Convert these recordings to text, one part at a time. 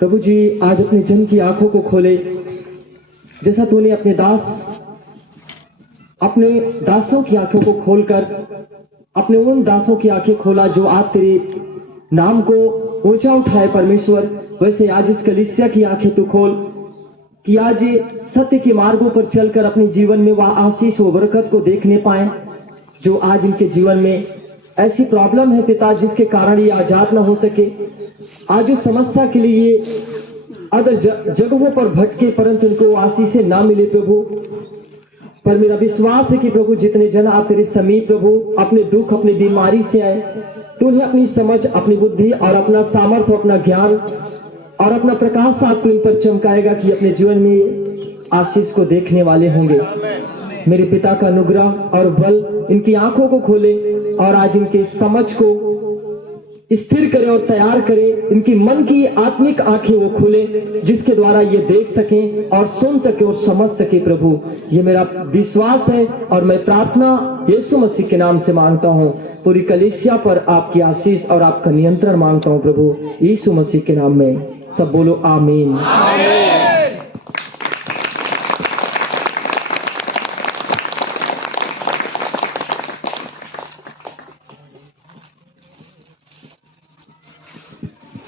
प्रभु जी आज अपने जन की आंखों को खोले, जैसा तूने अपने दासों की आंखों को खोलकर अपने उन दासों की आंखें खोला जो आज तेरे नाम को ऊंचा उठाए परमेश्वर, वैसे आज इस कलीसिया की आंखें तू खोल कि आज सत्य के मार्गों पर चलकर अपने जीवन में वह आशीष व बरकत को देखने पाए जो आज इनके जीवन में ऐसी प्रॉब्लम है पिता जिसके कारण ये आजाद ना हो सके। आज उस समस्या के लिए अगर जगहों पर भटके परंतु उनको आशीषें ना मिले प्रभु, पर मेरा विश्वास है कि प्रभु जितने जन आप तेरे समीप प्रभु अपने दुख अपनी बीमारी से आए, तो उन्हें अपनी समझ अपनी बुद्धि और अपना सामर्थ्य अपना ज्ञान और अपना प्रकाश आप इन पर चमकाएगा कि अपने जीवन में आशीष को देखने वाले होंगे। मेरे पिता का अनुग्रह और बल इनकी आंखों को खोले और आज इनके समझ को स्थिर करे और तैयार करे, इनकी मन की आत्मिक आंखें वो खोले जिसके द्वारा ये देख सकें और सुन सके और समझ सके। प्रभु ये मेरा विश्वास है और मैं प्रार्थना यीशु मसीह के नाम से मांगता हूँ। पूरी कलीसिया पर आपकी आशीष और आपका नियंत्रण मांगता हूँ प्रभु यीशु मसीह के नाम में। सब बोलो आमीन।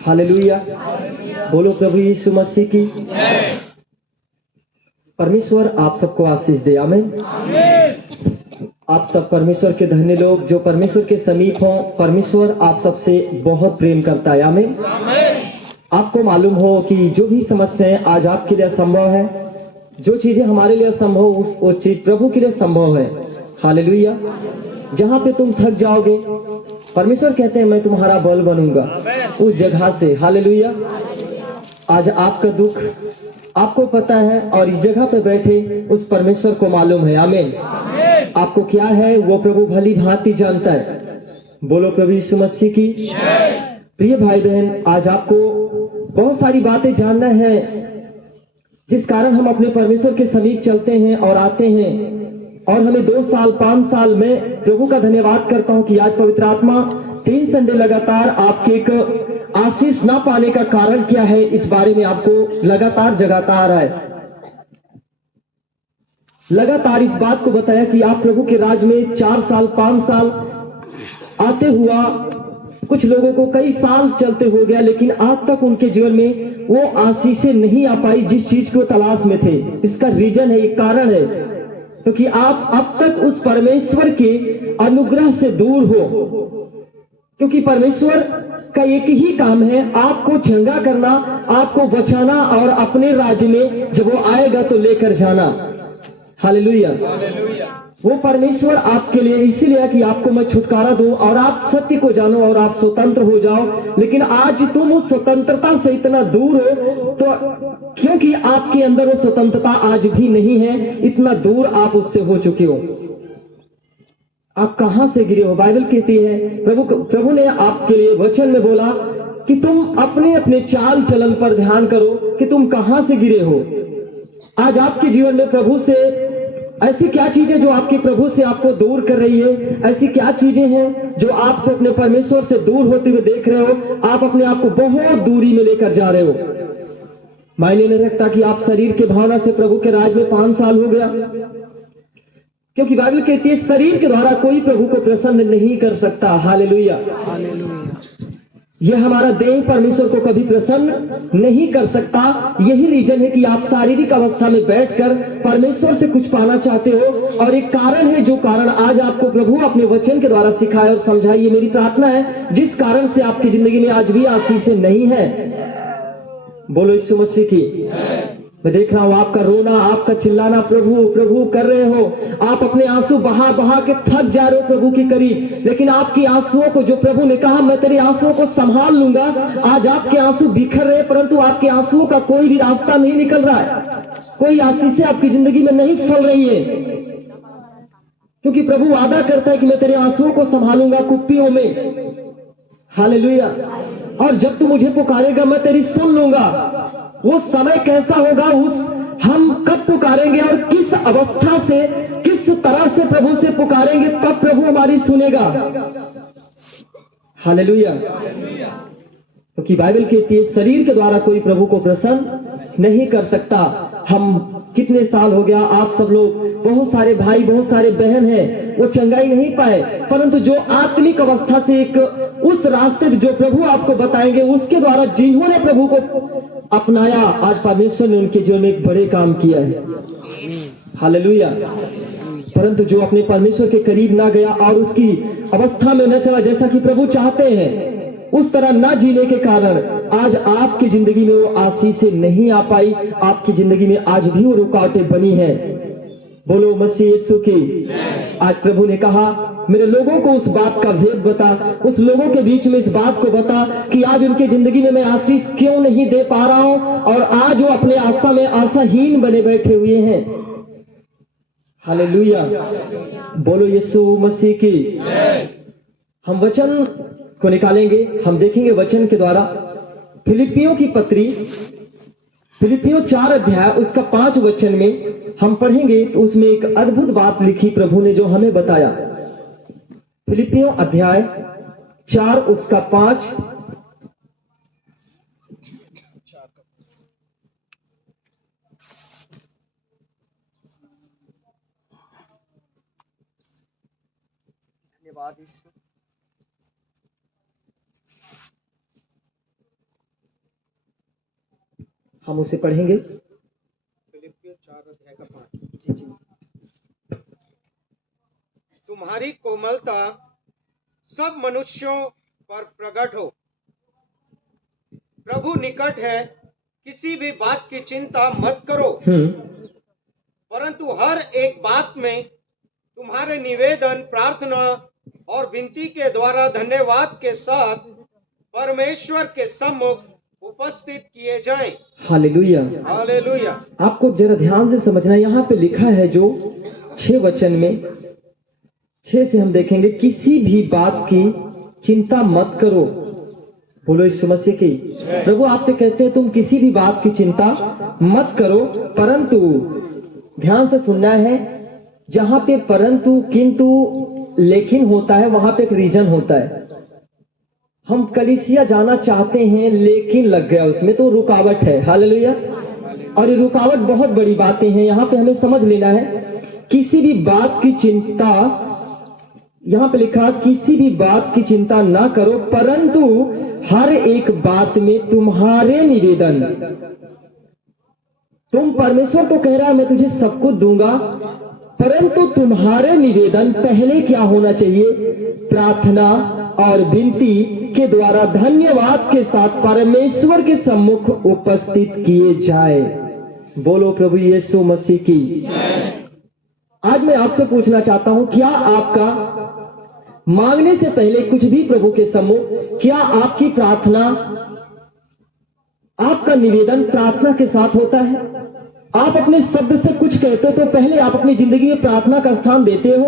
हालेलुया। बोलो प्रभु यीशु मसीह की। परमेश्वर आप सबको आशीष दे। आमीन। आप सब परमेश्वर के धन्य लोग जो परमेश्वर के समीप हों, परमेश्वर आप सबसे बहुत प्रेम करता है। आमीन। आपको मालूम हो कि जो भी समस्याएं आज आपके लिए असंभव है, जो चीजें हमारे लिए असंभव वो चीज प्रभु के लिए संभव है। हालेलुया। जहां पे तुम थक जाओगे परमेश्वर कहते हैं मैं तुम्हारा बल बनूंगा उस जगह से। हालेलुया। आज आपका दुख आपको पता है और इस जगह पे बैठे उस परमेश्वर को मालूम है। आमीन। आपको क्या है वो प्रभु भली भांति जानता है। बोलो प्रभु यीशु मसीह की। प्रिय भाई बहन, आज आपको बहुत सारी बातें जानना है जिस कारण हम अपने परमेश्वर के समीप चलते हैं और आते हैं, और हमें 2 साल 5 साल में प्रभु का धन्यवाद करता हूं कि आज पवित्र आत्मा 3 संडे लगातार आपके एक आशीष ना पाने का कारण क्या है इस बारे में आपको लगातार जगाता आ रहा है। लगातार इस बात को बताया कि आप प्रभु के राज में 4 साल 5 साल आते हुआ कुछ लोगों को कई साल चलते हो गया, लेकिन आज तक उनके जीवन में वो आशीषें नहीं आ पाई जिस चीज को तलाश में थे। इसका रीजन है, एक कारण है, क्योंकि आप अब तक उस परमेश्वर के अनुग्रह से दूर हो। क्योंकि परमेश्वर का एक ही काम है आपको चंगा करना, आपको बचाना और अपने राज्य में जब वो आएगा तो लेकर जाना। हालेलुया। वो परमेश्वर आपके लिए इसीलिए है कि आपको मैं छुटकारा दूं और आप सत्य को जानो और आप स्वतंत्र हो जाओ। लेकिन आज तुम उस स्वतंत्रता से इतना दूर हो तो क्योंकि आपके अंदर वो स्वतंत्रता आज भी नहीं है, इतना दूर आप उससे हो चुके हो। आप कहां से गिरे हो? बाइबल कहती है प्रभु ने आपके लिए वचन में बोला कि तुम अपने अपने चाल चलन पर ध्यान करो कि तुम कहां से गिरे हो। आज आपके जीवन में प्रभु से ऐसी क्या चीजें जो आपके प्रभु से आपको दूर कर रही है? ऐसी क्या चीजें हैं जो आपको अपने परमेश्वर से दूर होते हुए देख रहे हो? आप अपने आप को बहुत दूरी में लेकर जा रहे हो। मायने नहीं रखता कि आप शरीर के भावना से प्रभु के राज में 5 साल हो गया, क्योंकि बाइबल कहती है शरीर के द्वारा कोई प्रभु को प्रसन्न नहीं कर सकता। हालेलुया। यह हमारा देह परमेश्वर को कभी प्रसन्न नहीं कर सकता। यही रीजन है कि आप शारीरिक अवस्था में बैठकर परमेश्वर से कुछ पाना चाहते हो, और एक कारण है जो कारण आज आपको प्रभु अपने वचन के द्वारा सिखाए और समझाइए। मेरी प्रार्थना है जिस कारण से आपकी जिंदगी में आज भी आशीषें नहीं है। बोलो यीशु मसीह की। मैं देख रहा हूं आपका रोना, आपका चिल्लाना प्रभु प्रभु कर रहे हो। आप अपने आंसू बहा बहा के थक जा रहे हो प्रभु के करीब, लेकिन आपकी आंसुओं को जो प्रभु ने कहा मैं तेरे आंसुओं को संभाल लूंगा, आज आपके आंसू बिखर रहे परंतु आपके आंसुओं का कोई भी रास्ता नहीं निकल रहा है। कोई आशीषें आपकी जिंदगी में नहीं फल रही है, क्योंकि प्रभु वादा करता है कि मैं तेरे आंसुओं को संभालूंगा कुप्पियों में। हालेलुया। और जब तू मुझे पुकारेगा मैं तेरी सुन लूंगा। वो समय कैसा होगा, उस हम कब पुकारेंगे और किस अवस्था से किस तरह से प्रभु से पुकारेंगे, तब प्रभु हमारी सुनेगा। हालेलुया। क्योंकि बाइबल कहती है शरीर के द्वारा कोई प्रभु को प्रसन्न नहीं कर सकता। हम कितने साल हो गया, आप सब लोग, बहुत सारे भाई, बहुत सारे बहन हैं, वो चंगाई नहीं पाए, परंतु जो आत्मिक अवस्था से एक उस रास्ते जो प्रभु आपको बताएंगे, उसके द्वारा जिन्होंने प्रभु को अपनाया, आज परमेश्वर ने उनके जीवन में एक बड़े काम किया है। हालेलुया। परंतु जो अपने परमेश्वर के करीब ना गया और उसकी अवस्था में न चला जैसा कि प्रभु चाहते हैं, उस तरह ना जीने के कारण आज आपकी जिंदगी में वो आशीष नहीं आ पाई, आपकी जिंदगी में आज भी वो रुकावटें बनी हैं। बोलो मसीह यीशु की। आज प्रभु ने कहा, मेरे लोगों को उस बात का भेद बता, उस लोगों के बीच में इस बात को बता कि आज उनकी जिंदगी में मैं आशीष क्यों नहीं दे पा रहा हूं, और आज वो अपने आशा में आशाहीन बने बैठे हुए हैं। हालेलुया। बोलो यीशु मसीह की। हम वचन को निकालेंगे, हम देखेंगे वचन के द्वारा फिलिपियों की पत्री, फिलिपियों 4 अध्याय उसका 5 वचन में हम पढ़ेंगे, तो उसमें एक अद्भुत बात लिखी प्रभु ने जो हमें बताया। फिलिपियों अध्याय 4 उसका 5। धन्यवाद यीशु। हम उसे पढ़ेंगे, फिलिपियों 4 अध्याय का 5। तुम्हारी कोमलता सब मनुष्यों पर प्रकट हो, प्रभु निकट है, किसी भी बात की चिंता मत करो, परंतु हर एक बात में तुम्हारे निवेदन, प्रार्थना और विनती के द्वारा धन्यवाद के साथ परमेश्वर के सम्मुख उपस्थित किए जाएं। हालेलुया। हालेलुया। आपको जरा ध्यान से समझना, यहाँ पे लिखा है जो 6 वचन में, 6 से हम देखेंगे, किसी भी बात की चिंता मत करो। बोलो यीशु मसीह की। प्रभु आपसे कहते हैं तुम किसी भी बात की चिंता मत करो, परंतु ध्यान से सुनना है, जहां पे परंतु, किंतु, लेकिन होता है, वहां पे एक रीजन होता है। हम कलीसिया जाना चाहते हैं लेकिन लग गया उसमें, तो रुकावट है। हालेलुया। और ये रुकावट बहुत बड़ी बातें हैं, यहाँ पे हमें समझ लेना है। किसी भी बात की चिंता, यहाँ पे लिखा किसी भी बात की चिंता ना करो, परंतु हर एक बात में तुम्हारे निवेदन। तुम, परमेश्वर तो कह रहा है मैं तुझे सब कुछ दूंगा, परंतु तुम्हारे निवेदन पहले क्या होना चाहिए? प्रार्थना और विनती के द्वारा धन्यवाद के साथ परमेश्वर के सम्मुख उपस्थित किए जाए। बोलो प्रभु यीशु मसीह की। आज मैं आपसे पूछना चाहता हूं, क्या आपका मांगने से पहले कुछ भी प्रभु के सम्मुख, क्या आपकी प्रार्थना, आपका निवेदन प्रार्थना के साथ होता है? आप अपने शब्द से कुछ कहते हो तो पहले आप अपनी जिंदगी में प्रार्थना का स्थान देते हो?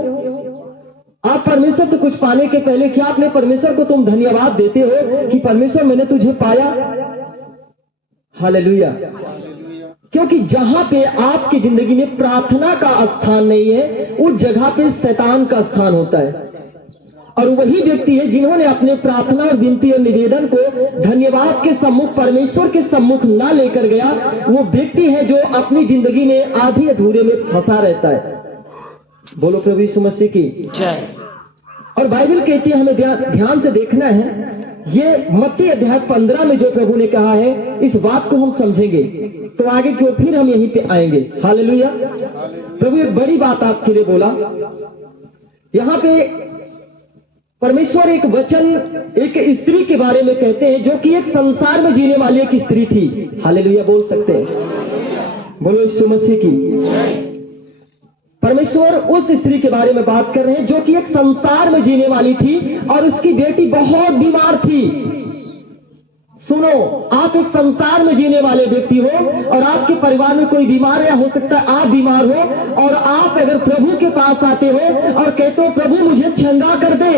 आप परमेश्वर से कुछ पाने के पहले क्या अपने परमेश्वर को तुम धन्यवाद देते हो कि परमेश्वर मैंने तुझे पाया? हालेलुया। क्योंकि जहां पे आपकी जिंदगी में प्रार्थना का स्थान नहीं है, उस जगह पे शैतान का स्थान होता है। और वही व्यक्ति है जिन्होंने अपने प्रार्थना और विनती और निवेदन को धन्यवाद के सम्मुख, परमेश्वर के सम्मुख ना लेकर गया, वो व्यक्ति है जो अपनी जिंदगी में आधे अधूरे में फंसा रहता है। बोलो प्रभु यीशु मसीह की जय। और बाइबल कहती है, हमें ध्यान से देखना है, ये मत्ती अध्याय 15 में जो प्रभु ने कहा है, इस बात को हम समझेंगे तो आगे क्यों फिर हम यहीं पे आएंगे। हालेलुया। प्रभु एक बड़ी बात आपके लिए बोला। यहां पे परमेश्वर एक वचन एक स्त्री के बारे में कहते हैं जो कि एक संसार में जीने वाली एक स्त्री थी। हालेलुया बोल सकते हैं। बोलो यीशु मसीह की। परमेश्वर उस स्त्री के बारे में बात कर रहे हैं जो कि एक संसार में जीने वाली थी और उसकी बेटी बहुत बीमार थी। सुनो, आप एक संसार में जीने वाले व्यक्ति हो और आपके परिवार में कोई बीमार है, या हो सकता है आप बीमार हो, और आप अगर प्रभु के पास आते हो और कहते हो प्रभु मुझे चंगा कर दे,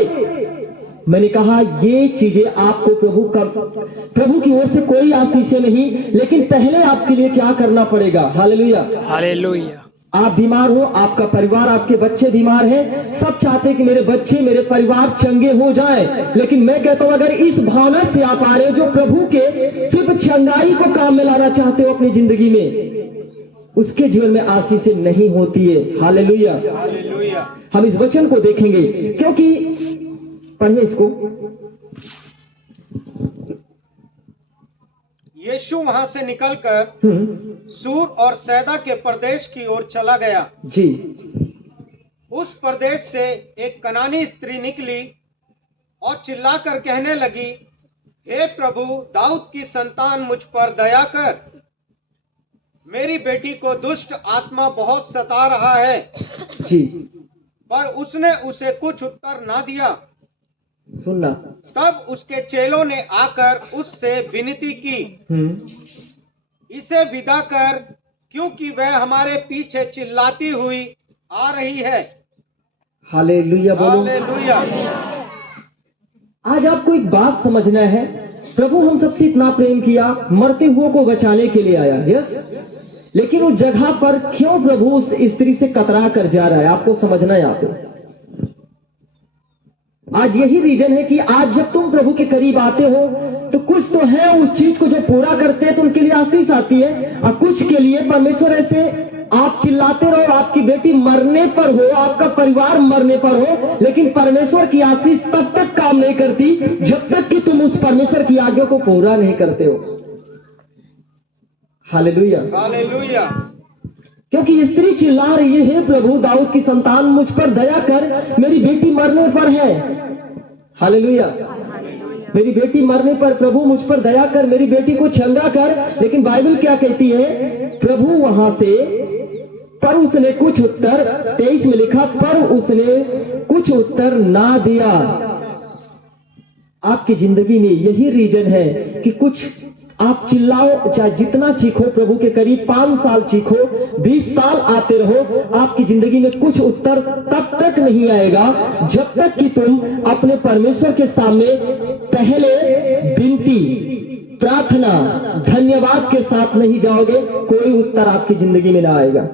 मैंने कहा ये चीजें आपको प्रभु की ओर से कोई आशीष नहीं, लेकिन पहले आपके लिए क्या करना पड़ेगा? हालेलुया। हालेलुया। आप बीमार हो, आपका परिवार, आपके बच्चे बीमार हैं, सब चाहते हैं कि मेरे बच्चे, मेरे परिवार चंगे हो जाए। लेकिन मैं कहता हूं अगर इस भावना से आप आ रहे हो जो प्रभु के सिर्फ चंगाई को काम में लाना चाहते हो अपनी जिंदगी में, उसके जीवन में आशीष नहीं होती है। Hallelujah, hallelujah. हम इस वचन को देखेंगे, क्योंकि पढ़िए इसको। यीशु वहां से निकलकर सूर और सैदा के प्रदेश की ओर चला गया। जी। उस प्रदेश से एक कनानी स्त्री निकली और चिल्लाकर कहने लगी, हे प्रभु, दाऊद की संतान, मुझ पर दया कर, मेरी बेटी को दुष्ट आत्मा बहुत सता रहा है। जी। पर उसने उसे कुछ उत्तर ना दिया। सुनना। तब उसके चेलों ने आकर उससे विनती की, इसे विदा कर, क्योंकि वह हमारे पीछे चिल्लाती हुई आ रही है। हालेलुया बोलो। हालेलुया। आज आपको एक बात समझना है, प्रभु हम सबसे इतना प्रेम किया, मरते हुए को बचाने के लिए आया, यस, लेकिन उस जगह पर क्यों प्रभु उस स्त्री से कतरा कर जा रहा है, आपको समझना है। यहाँ पे आज यही रीजन है कि आज जब तुम प्रभु के करीब आते हो तो कुछ तो है उस चीज को जो पूरा करते हैं तो उनके लिए आशीष आती है, और कुछ के लिए परमेश्वर ऐसे आप चिल्लाते रहो, आपकी बेटी मरने पर हो, आपका परिवार मरने पर हो, लेकिन परमेश्वर की आशीष तब तक काम नहीं करती जब तक कि तुम उस परमेश्वर की आज्ञा को पूरा नहीं करते हो। Hallelujah, hallelujah. क्योंकि स्त्री चिल्ला रही है, प्रभु दाऊद की संतान, मुझ पर दया कर, मेरी बेटी मरने पर है। हालेलुया, मेरी बेटी मरने पर प्रभु मुझ पर दया कर, मेरी बेटी को चंगा कर। लेकिन बाइबल क्या कहती है, प्रभु वहां से, पर उसने कुछ उत्तर, 23 में लिखा, पर उसने कुछ उत्तर ना दिया। आपकी जिंदगी में यही रीजन है कि कुछ आप चिल्लाओ, चाहे जितना चीखो प्रभु के करीब, 5 साल चीखो, 20 साल आते रहो, आपकी जिंदगी में कुछ उत्तर तब तक नहीं आएगा जब तक कि तुम अपने परमेश्वर के सामने पहले विनती, प्रार्थना, धन्यवाद के साथ नहीं जाओगे, कोई उत्तर आपकी जिंदगी में ना आएगा।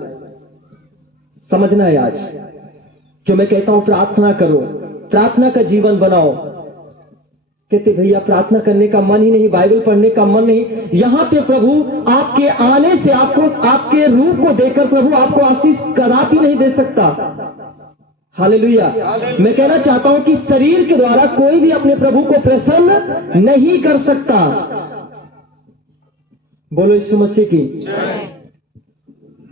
समझना है आज जो मैं कहता हूं, प्रार्थना करो, प्रार्थना का जीवन बनाओ। कहते भैया प्रार्थना करने का मन ही नहीं, बाइबल पढ़ने का मन नहीं। यहां पे प्रभु आपके आने से, आपको, आपके रूप को देखकर प्रभु आपको आशीष कदापि नहीं दे सकता। हालेलुया। मैं कहना चाहता हूं कि शरीर के द्वारा कोई भी अपने प्रभु को प्रसन्न नहीं कर सकता। बोलो यीशु मसीह की।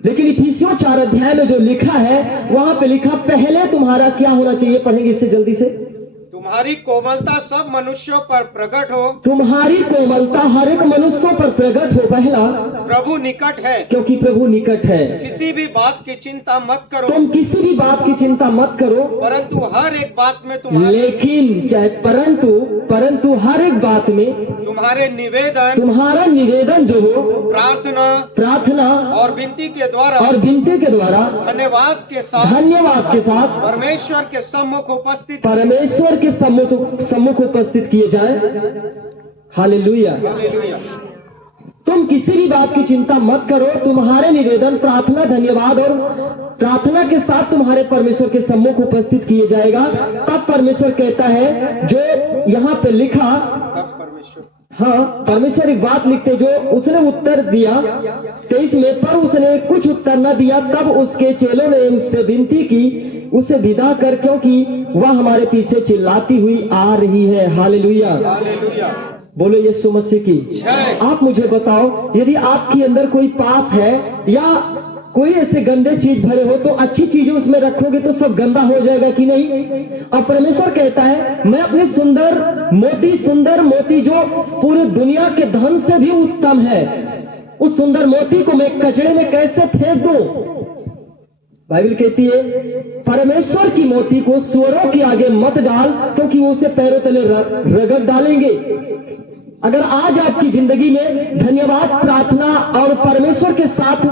लेकिन इफिसियों 4 अध्याय में जो लिखा है, वहां पे लिखा, पहले तुम्हारा क्या होना चाहिए, पढ़ेंगे इससे जल्दी से। तुम्हारी कोमलता सब मनुष्यों पर प्रकट हो। तुम्हारी कोमलता हर एक मनुष्यों पर प्रकट हो। पहला, प्रभु निकट है, क्योंकि प्रभु निकट है। किसी भी बात की चिंता मत करो, तुम किसी भी बात की चिंता मत करो, परंतु हर एक बात में तुम्हारे, लेकिन चाहे परंतु हर एक बात में तुम्हारे निवेदन, तुम्हारा निवेदन जो हो, प्रार्थना और विनती के द्वारा, धन्यवाद के साथ परमेश्वर के सम्मुख उपस्थित किए जाए। हालेलुया। हालेलुया। तुम किसी भी बात की चिंता मत करो, तुम्हारे निवेदन, प्रार्थना, धन्यवाद और प्रार्थना के साथ तुम्हारे परमेश्वर के सम्मुख उपस्थित किए जाएगा। तब परमेश्वर कहता है, जो यहाँ पे लिखा, हाँ, परमेश्वर एक बात लिखते जो उसने उत्तर दिया 23 में, पर उसने कुछ उत्तर न दिया। तब उसके चेलों ने उससे विनती की, उसे विदा कर, क्योंकि वह हमारे पीछे चिल्लाती हुई आ रही है। हालेलुया। हालेलुया। बोलो यीशु मसीह की। आप मुझे बताओ, यदि आपके अंदर कोई पाप है या कोई ऐसे गंदे चीज भरे हो, तो अच्छी चीजें उसमें रखोगे तो सब गंदा हो जाएगा कि नहीं? और परमेश्वर कहता है, मैं अपने सुंदर मोती जो पूरी दुनिया के धन से भी उत्तम है, उस सुंदर मोती को मैं कचड़े में कैसे फेंक दूं? बाइबल कहती है, परमेश्वर की मोती को सुअरों के आगे मत डाल, क्योंकि वो उसे पैरों तले रगड़ डालेंगे। अगर आज आपकी जिंदगी में धन्यवाद, प्रार्थना और परमेश्वर के साथ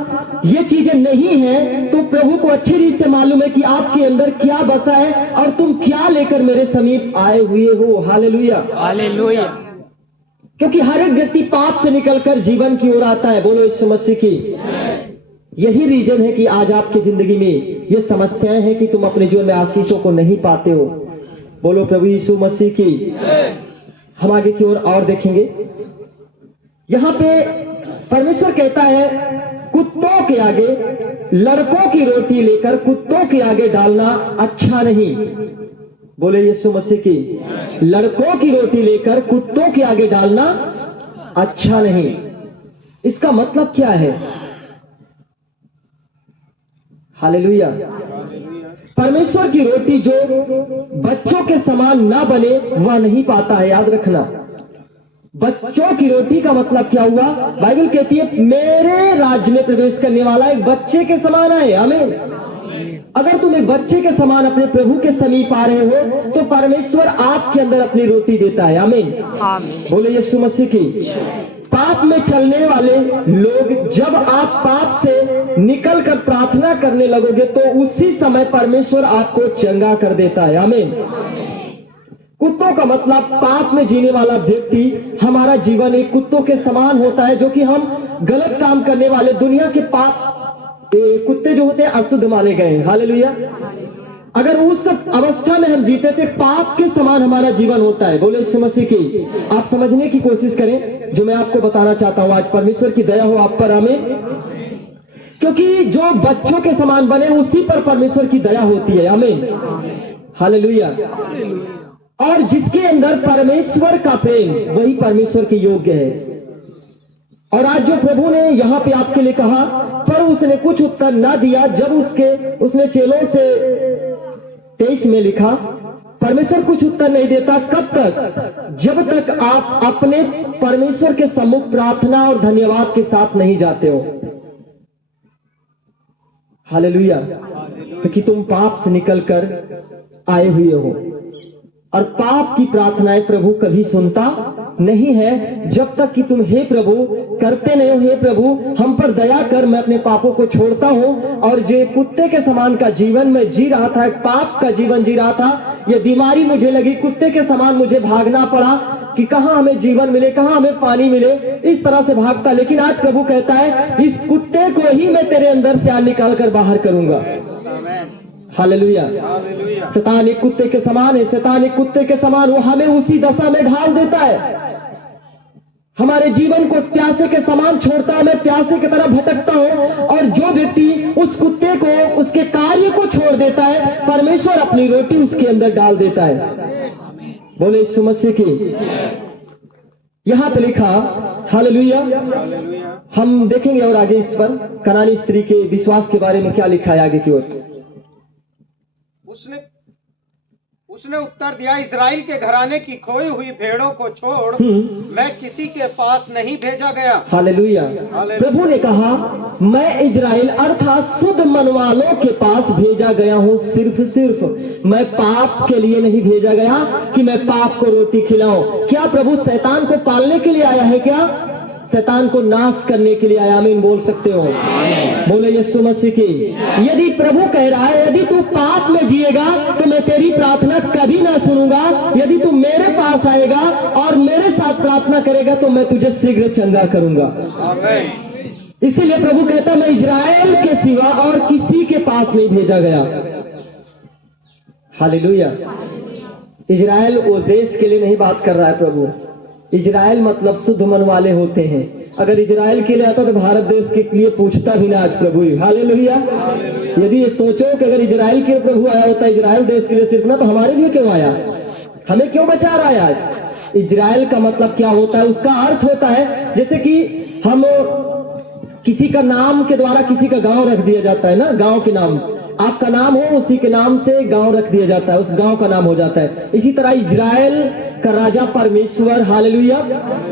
ये चीजें नहीं है, तो प्रभु को अच्छी रीत से मालूम है कि आपके अंदर क्या बसा है और तुम क्या लेकर मेरे समीप आए हुए हो। हालेलुया। हालेलुया। क्योंकि हर एक व्यक्ति पाप से निकलकर जीवन की ओर आता है। बोलो यीशु मसीह की। यही रीजन है कि आज आपकी जिंदगी में ये समस्याएं हैं कि तुम अपने जीवन में आशीषों को नहीं पाते हो। बोलो प्रभु यीशु मसीह की। हम आगे की ओर और देखेंगे। यहां पे परमेश्वर कहता है, कुत्तों के आगे लड़कों की रोटी लेकर कुत्तों के आगे डालना अच्छा नहीं। बोले यीशु मसीह की। लड़कों की रोटी लेकर कुत्तों के आगे डालना अच्छा नहीं। इसका मतलब क्या है? हालेलुया। परमेश्वर की रोटी जो बच्चों के समान ना बने वह नहीं पाता है। याद रखना, बच्चों की रोटी का मतलब क्या हुआ? बाइबल कहती है मेरे राज्य में प्रवेश करने वाला एक बच्चे के समान है। आमीन। अगर तुम एक बच्चे के समान अपने प्रभु के समीप आ रहे हो तो परमेश्वर आपके अंदर अपनी रोटी देता है। आमीन। बोले यीशु मसीह की। पाप में चलने वाले लोग, जब आप पाप से निकलकर प्रार्थना करने लगोगे तो उसी समय परमेश्वर आपको चंगा कर देता है। आमीन। कुत्तों का मतलब पाप में जीने वाला व्यक्ति, हमारा जीवन एक कुत्तों के समान होता है, जो कि हम गलत काम करने वाले दुनिया के पाप कुत्ते जो होते हैं अशुद्ध माने गए हैं। हालेलुया। अगर उस अवस्था में हम जीते थे, पाप के समान हमारा जीवन होता है। बोले यीशु मसीह की। आप समझने की कोशिश करें जो मैं आपको बताना चाहता हूं। आज परमेश्वर की दया हो आप पर। आमीन। क्योंकि जो बच्चों के समान बने उसी पर परमेश्वर की दया होती है। आमीन। हालेलुया। और जिसके अंदर परमेश्वर का प्रेम, वही परमेश्वर के योग्य है। और आज जो प्रभु ने यहां पे आपके लिए कहा, पर उसने कुछ उत्तर ना दिया। जब उसने चेलों से 23 में लिखा, परमेश्वर कुछ उत्तर नहीं देता। कब तक? जब तक आप अपने परमेश्वर के सम्मुख प्रार्थना और धन्यवाद के साथ नहीं जाते हो। हालेलुया। क्योंकि तुम पाप से निकलकर आए हुए हो और पाप की प्रार्थनाएं प्रभु कभी सुनता नहीं है। जब तक कि तुम हे प्रभु करते नहीं हो, हे प्रभु हम पर दया कर, मैं अपने पापों को छोड़ता हूं। और जो कुत्ते के समान का जीवन में जी रहा था, पाप का जीवन जी रहा था, ये बीमारी मुझे लगी, कुत्ते के समान मुझे भागना पड़ा कि कहां हमें जीवन मिले, कहां हमें पानी मिले, इस तरह से भागता। लेकिन आज प्रभु कहता है, इस कुत्ते को ही मैं तेरे अंदर से निकाल कर बाहर करूंगा। हालेलुया। शैतान एक कुत्ते के समान है। शैतान एक कुत्ते के समान, वो हमें उसी दशा में ढाल देता है। हमारे जीवन को प्यासे के समान छोड़ता है, मैं प्यासे की तरह भटकता हूं। और जो व्यक्ति उस कुत्ते को, उसके कार्य को छोड़ देता है, परमेश्वर अपनी रोटी उसके अंदर डाल देता है। बोले यीशु मसीह की। यहां पे लिखा, हालेलुया। हम देखेंगे और आगे इस पर कनानी स्त्री के विश्वास के बारे में क्या लिखा है आगे की ओर। उसने उत्तर दिया, इजराइल के घराने की खोई हुई भेड़ों को छोड़ मैं किसी के पास नहीं भेजा गया। हालेलुया। प्रभु ने कहा, मैं इजराइल अर्थात शुद्ध मन वालों के पास भेजा गया हूं। सिर्फ मैं पाप के लिए नहीं भेजा गया कि मैं पाप को रोटी खिलाऊं। क्या प्रभु शैतान को पालने के लिए आया है? क्या शैतान को नाश करने के लिए आया? आमीन बोल सकते हो। बोले यीशु मसीह की। यदि प्रभु कह रहा है, यदि तू पाप में जिएगा तो मैं तेरी प्रार्थना कभी ना सुनूंगा। यदि तू मेरे पास आएगा और मेरे साथ प्रार्थना करेगा तो मैं तुझे शीघ्र चंगा करूंगा। इसीलिए प्रभु कहता, मैं इजराइल के सिवा और किसी के पास नहीं भेजा गया। हालेलुया। इजराइल वो देश के लिए नहीं बात कर रहा है प्रभु। इजराइल मतलब शुद्ध मन वाले होते हैं। अगर इजराइल के लिए आता तो भारत देश के लिए पूछता भी ना आज प्रभु। हालेलुया। यदि ये सोचो कि अगर इजराइल के प्रभु आया होता, इजराइल देश के लिए सिर्फ ना, तो हमारे लिए क्यों आया? हमें क्यों बचा रहा है आज? इजराइल का मतलब क्या होता है? उसका अर्थ होता है जैसे कि हम किसी का नाम के द्वारा किसी का गांव रख दिया जाता है ना, गांव के नाम, आपका नाम हो उसी के नाम से गांव रख दिया जाता है, उस गांव का नाम हो जाता है। इसी तरह इजराइल का राजा परमेश्वर, हालेलुया,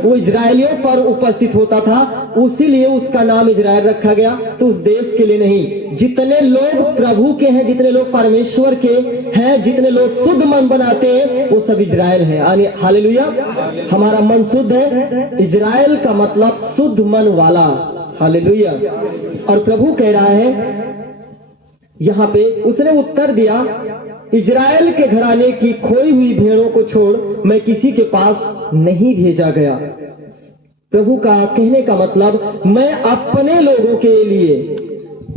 वो इजराइलियों पर उपस्थित होता था, उसीलिए उसका नाम इजराइल रखा गया। तो उस देश के लिए नहीं। जितने लोग प्रभु के हैं, जितने लोग परमेश्वर के हैं, जितने लोग शुद्ध मन बनाते हैं, वो सब इजराइल है। हालेलुया। हमारा मन शुद्ध है। इजराइल का मतलब शुद्ध मन वाला। हालेलुया। और प्रभु कह रहा है यहां पे, उसने उत्तर दिया, इजराइल के घराने की खोई हुई भेड़ों को छोड़ मैं किसी के पास नहीं भेजा गया। प्रभु का कहने का मतलब, मैं अपने लोगों के लिए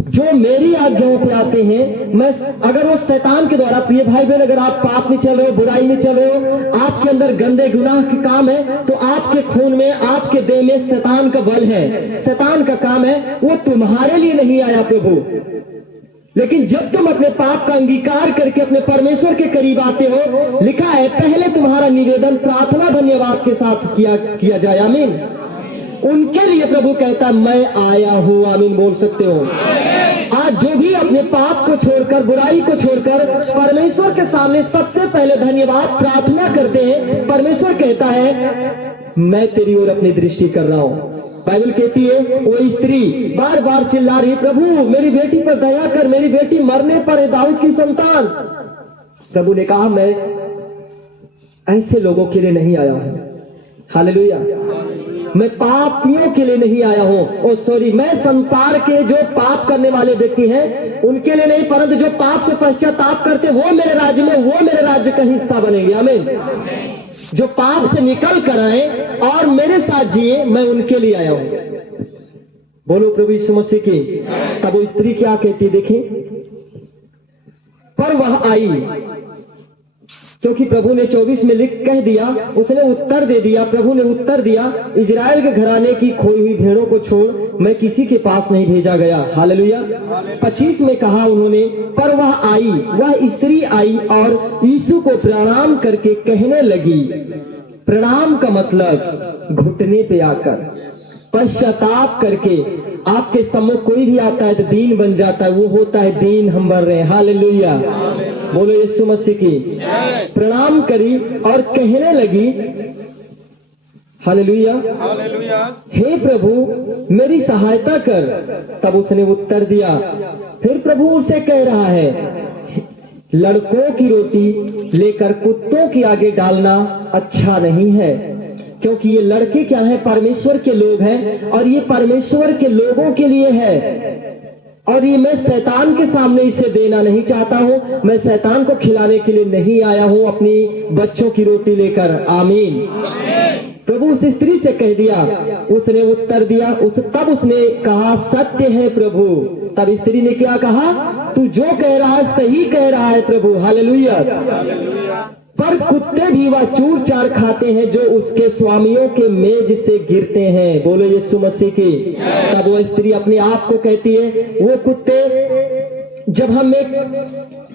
जो मेरी आज्ञाओं पे आते हैं, मैं अगर वो शैतान के द्वारा, प्रिय भाई बहन, अगर आप पाप में चल रहे हो, बुराई में चल रहे हो, आपके अंदर गंदे गुनाह के काम है, तो आपके खून में, आपके देह में शैतान का बल है, शैतान का काम है। वो तुम्हारे लिए नहीं आया प्रभु, लेकिन जब तुम अपने पाप का अंगीकार करके अपने परमेश्वर के करीब आते हो, लिखा है पहले तुम्हारा निवेदन प्रार्थना धन्यवाद के साथ किया जाए। आमीन। उनके लिए प्रभु कहता है मैं आया हूं। आमीन बोल सकते हो। आज जो भी अपने पाप को छोड़कर, बुराई को छोड़कर परमेश्वर के सामने सबसे पहले धन्यवाद प्रार्थना करते हैं, परमेश्वर कहता है मैं तेरी ओर अपनी दृष्टि कर रहा हूं। बाइबल कहती है वो स्त्री बार बार चिल्ला रही, प्रभु मेरी बेटी पर दया कर, मेरी बेटी मरने पर है, दाऊद की संतान। प्रभु ने कहा मैं ऐसे लोगों के लिए नहीं आया हूं। हालेलुया। मैं पापियों के लिए नहीं आया हूं। मैं संसार के जो पाप करने वाले व्यक्ति हैं उनके लिए नहीं, परंतु जो पाप से पश्चाताप करते वो मेरे राज्य में, वो मेरे राज्य का हिस्सा बनेंगे। आमीन। जो पाप से निकल कर आए और मेरे साथ जिए, मैं उनके लिए आया हूं। बोलो प्रभु यीशु मसीह की। तब वो स्त्री क्या कहती देखें, पर वह आई, क्योंकि प्रभु ने 24 में लिख कह दिया, उसने उत्तर दे दिया, प्रभु ने उत्तर दिया, इजराइल के घराने की खोई हुई भेड़ों को छोड़ मैं किसी के पास नहीं भेजा गया। हालेलुया। 25 में कहा उन्होंने, पर वह आई, वह स्त्री आई और यीशु को प्रणाम करके कहने लगी। प्रणाम का मतलब घुटने पे आकर, पश्चाताप करके। आपके सम्मुख कोई भी आता है तो दीन बन जाता है, वो होता है दीन हम भर रहे हैं। हालेलुया। बोलो यीशु मसीह की। प्रणाम करी और कहने लगी, हालेलुया, हालेलुया, हे प्रभु मेरी सहायता कर। तब उसने उत्तर दिया। फिर प्रभु उसे कह रहा है, लड़कों की रोटी लेकर कुत्तों के आगे डालना अच्छा नहीं है, क्योंकि ये लड़के क्या हैं, परमेश्वर के लोग हैं और ये परमेश्वर के लोगों के लिए है। और ये मैं शैतान के सामने इसे देना नहीं चाहता हूं, मैं शैतान को खिलाने के लिए नहीं आया हूं अपनी बच्चों की रोटी लेकर। आमीन। प्रभु उस स्त्री से कह दिया, उसने उत्तर दिया, तब उसने कहा सत्य है प्रभु। तब स्त्री ने क्या कहा, तू जो कह रहा है सही कह रहा है प्रभु। हालेलुया। पर कुत्ते भी वह चूर चार खाते हैं जो उसके स्वामियों के मेज से गिरते हैं। बोलो यीशु मसीह की। तब वो स्त्री अपने आप को कहती है, वो कुत्ते जब हम एक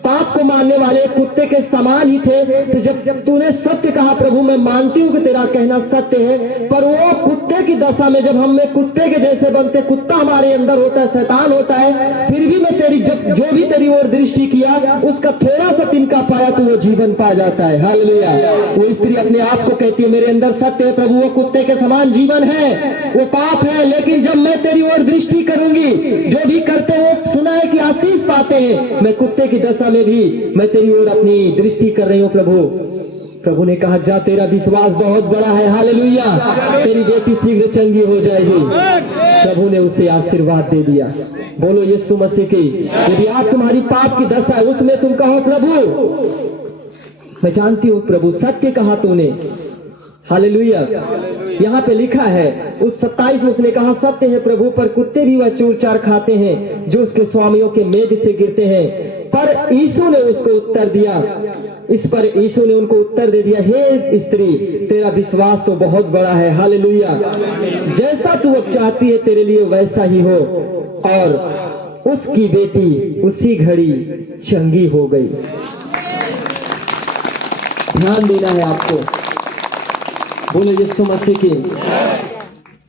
पाप को मानने वाले कुत्ते के समान ही थे, तो जब तूने सत्य कहा प्रभु, मैं मानती हूं कि तेरा कहना सत्य है, पर वो कुत्ते की दशा में जब हम में कुत्ते के जैसे बनते, कुत्ता हमारे अंदर होता है, शैतान होता है, फिर भी मैं तेरी जो भी तेरी ओर दृष्टि किया उसका थोड़ा सा तिनका पाया तो वो जीवन पा जाता है। हालेलुया। वो स्त्री अपने आप को कहती है, मेरे अंदर सत्य है प्रभु, वो कुत्ते के समान जीवन है, वो पाप है, लेकिन जब मैं तेरी ओर दृष्टि करूंगी, जो भी करते हो सुना है कि आशीष पाते हैं, मैं कुत्ते की दशा में भी मैं तेरी ओर अपनी दृष्टि कर रही हूं प्रभु। प्रभु ने कहा, जा तेरा विश्वास बहुत बड़ा है। हालेलुया। तेरी बेटी शीघ्र चंगी हो जाएगी। प्रभु ने उसे आशीर्वाद दे दिया। बोलो यीशु मसीह की। यदि आप तुम्हारी पाप की दशा है उसमें तुम कहो, प्रभु मैं जानती हूं प्रभु सत्य कहा तूने। हालेलुया। यहाँ पे लिखा है उस 27 में उसने कहा, सत्य है प्रभु, पर कुत्ते भी वह चूर चार खाते हैं जो उसके स्वामियों के मेज से गिरते हैं। पर यीशु ने उसको उत्तर दिया, इस पर यीशु ने उनको उत्तर दे दिया, हे स्त्री तेरा विश्वास तो बहुत बड़ा है। हालेलुया। जैसा तू अब चाहती है तेरे लिए वैसा ही हो। और उसकी बेटी उसी घड़ी चंगी हो गई। ध्यान देना है आपको। बोलो यीशु मसीह की।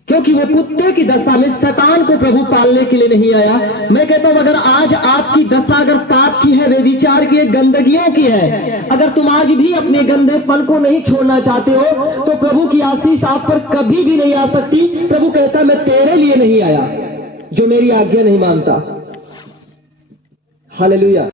क्योंकि वो कुत्ते की दशा में शैतान को प्रभु पालने के लिए नहीं आया। मैं कहता हूं अगर आज आपकी दशा अगर पाप की है, व्यभिचार की है, गंदगियों की है, अगर तुम आज भी अपने गंदेपन को नहीं छोड़ना चाहते हो, तो प्रभु की आशीष आप पर कभी भी नहीं आ सकती। प्रभु कहता मैं तेरे लिए नहीं आया जो मेरी आज्ञा नहीं मानता। हालेलुया।